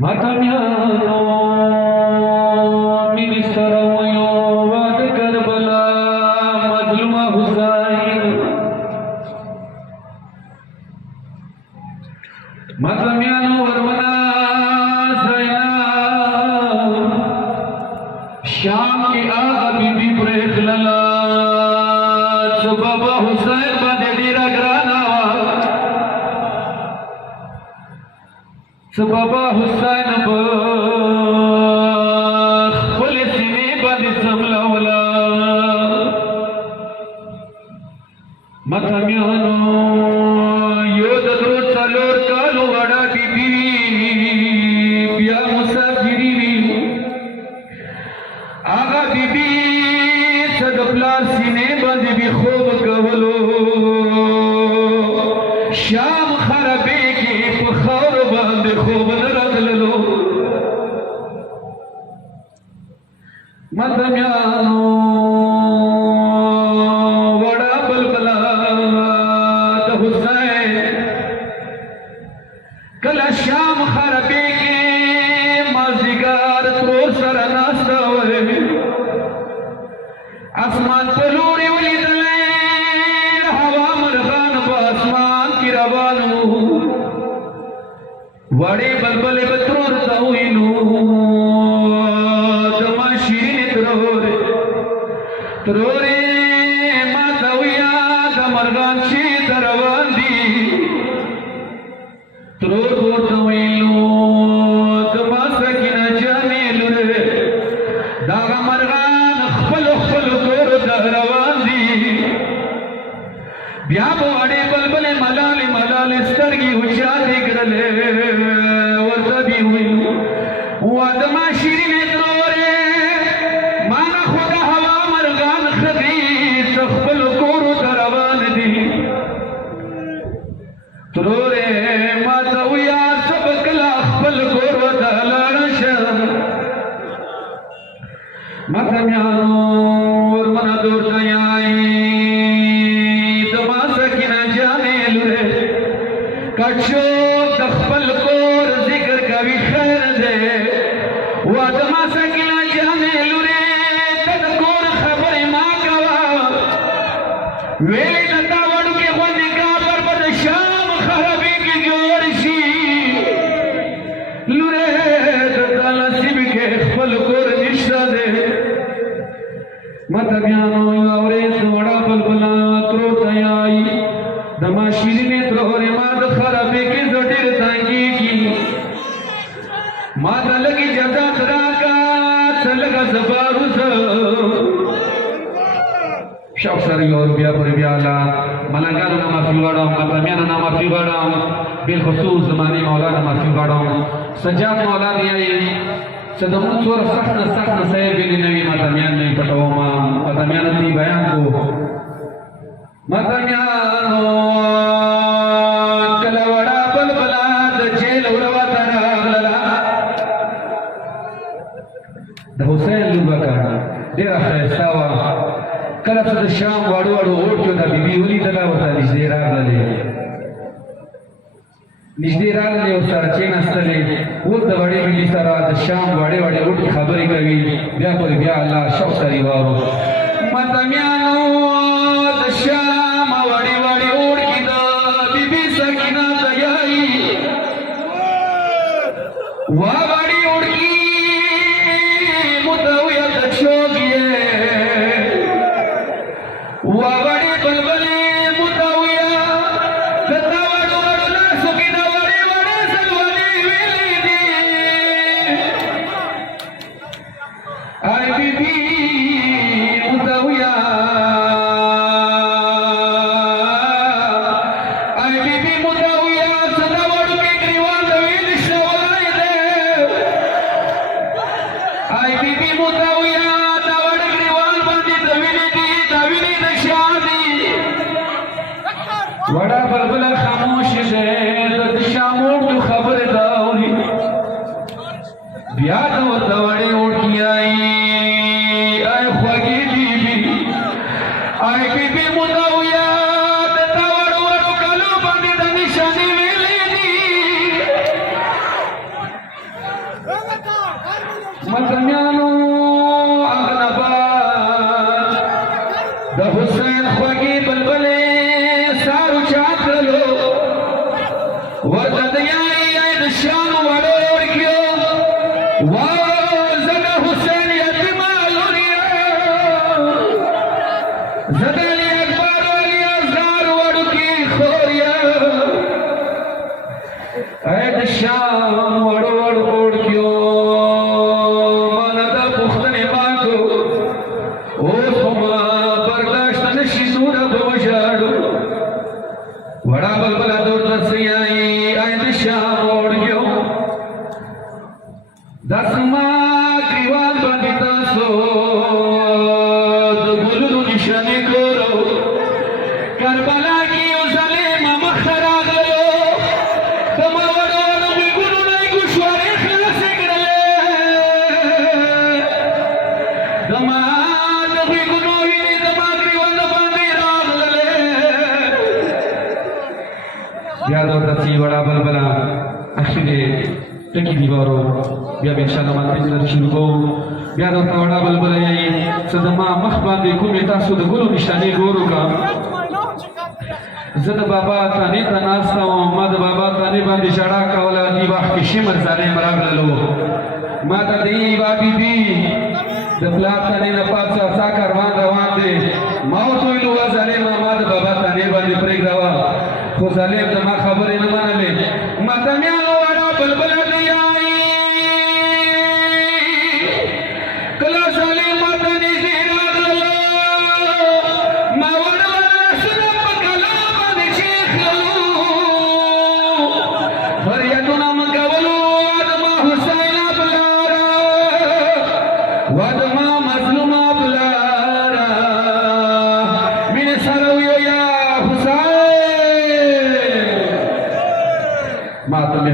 Matamiano ministra wayo wad Karbala mazluma Husain Matamiano warmana sayna Sham ki aag bibi preh lala Baba Husain bande dira grana Baba Husain khule sine band samla wala Matamiano yod dro salor kalu wada bibi biya musafiri aga bibi sadapla sine band bi khob kawlo sham kharabe ke khawr band khob naradllo Matamiano wada balbala da Husain kala sham kharabe ke mazigar tro sara nasta hoye आसमान पे लोरी उली दले हवा मरगान आसमान की रवानू वड़े बलबले बत्रोर ताउइनू दमा शीरीन त्रोरे त्रोरे माताविया दमरगान ची दरवान दी त्रोर ताउइनू दमा सकीना जाने लुरे दागा मरगान ब्याबो अड़े बलबले मलाले मलाले स्तरगी हुशाते गड़ले वर्दा भी हुई वादमा शीरीने त्रोरे माना खुदा हवा मरगान खदी सखबल कोरो दरवान दी त्रोरे माता उया सब कला खबल कोरो दलारश Matamiano warmana dur dayai कच्छो दखबल कोर जिक्र कभी खैर दे वादमा सकिला जाने लुरे तद कोर खबर मां गवा वेले लता वडु के होने का पर बद शाम खराबी की जोरशी लुरे तद नसीब के खबल कोर निशा दे मतबियानो आवरे सोड़ा बलबला त्रो तयाई दमाशीली ने त्रोरे माद खराबे के जोटिर तांगी की माद लगी जदा तराका चलगा जबारू शौसर और बिया पर बियाला मलंगानो ना माफी वाड़ा मतमियानो ना माफी वाड़ा बिलखुसूस ज़मानी मौलाना माफी वाड़ा सजाद मौला दिया ये सदमुन सोर सख्त सैब बिन नबी मतमियान नहीं पटोमा मतमियान ती बयान को Matamiano kalawada balbala da jail urwa taragla da Husain lubaka dera khaistawa kala sa sham wadu wadu orcho da bibi uli dala wata nisdiragale usar chenastale ud wadi bibi sara da sham wadi wadi urt khabari kavi bya par bya Allah shauqari waro Matamiano da sham वावाड़ी उड़की मुताविया तछोगिए वावाड़ी बलबले मुताविया ततावड़ वड़ला सुकिना वड़ी वड़े सलवली वेली दी आई बीबी मुताविया आई बीबी मुताविया सदावड़ के ग्रीवान दवील आई बीबी मुताविया दावड़ ग्रीवाल बंदी दविनी नशादी वड़ा बलबला खामोश है शामों की खबर दावरी ब्याह तो दवड़े उठी आई ख्वागी बीबी आई बीबी मुताविया दावड़ वड़ कलो बंदी निशानी वेली दी متمیانو اغنبات د حسین خوږی بلبلې سارو چا کړلو ورته د یارۍ د شانو وړو ورکیو زه د حسین یتیمه لور یم زه د علي اکبر علي ازغار وړوکي خور یم ای د شام وړو وړو وړکیو ماله د پوښتنې ماکو اوس خو ما برداشت نشي نوره به وژاړو وړا بلبله درته څه یایي ای د شام وړکیو دا زما ګریوان باندې تاسو د ګلونو نشانې ګورو کربلا کې یو ظالم مخته راغلو زما وړو وړو غوږونو نه یې ګوشوارې خلاصې کړلې زما د غوږونو وینې زما ګریوان باندې راغللې بیا درته څه وړا بلبله اخرې ټکی دی وارو بیا به انشاءالله مانځل شروع کوو بیا درته وړا بلبله یایي څه زما مخ باندې کومې تاسو د ګلو نشانې ګورو که زه د بابا تانې ته ناسته وم ما د بابا تانې باندې ژړا کوله دې وخت کې شمر ظالم راغللو ما ته د ایوا بیبي د پلار تانې نه پاڅه څا کاروان روان دی ما ورته ویلو وا ظالمه ما د بابا تانې باندې پرېږدوه خو ظالم زما خبرې نه منلې متمیانو وړا بلبله دی یایي کله ظالم ماته نږدې راغللو ما وړ وړ لاسونه په کلا باندې چیښللو فریادونه مو کولو وا زما حسینه پلاره وا زما مظلومه پلاره مینې سره ویو یا حسین ماته مې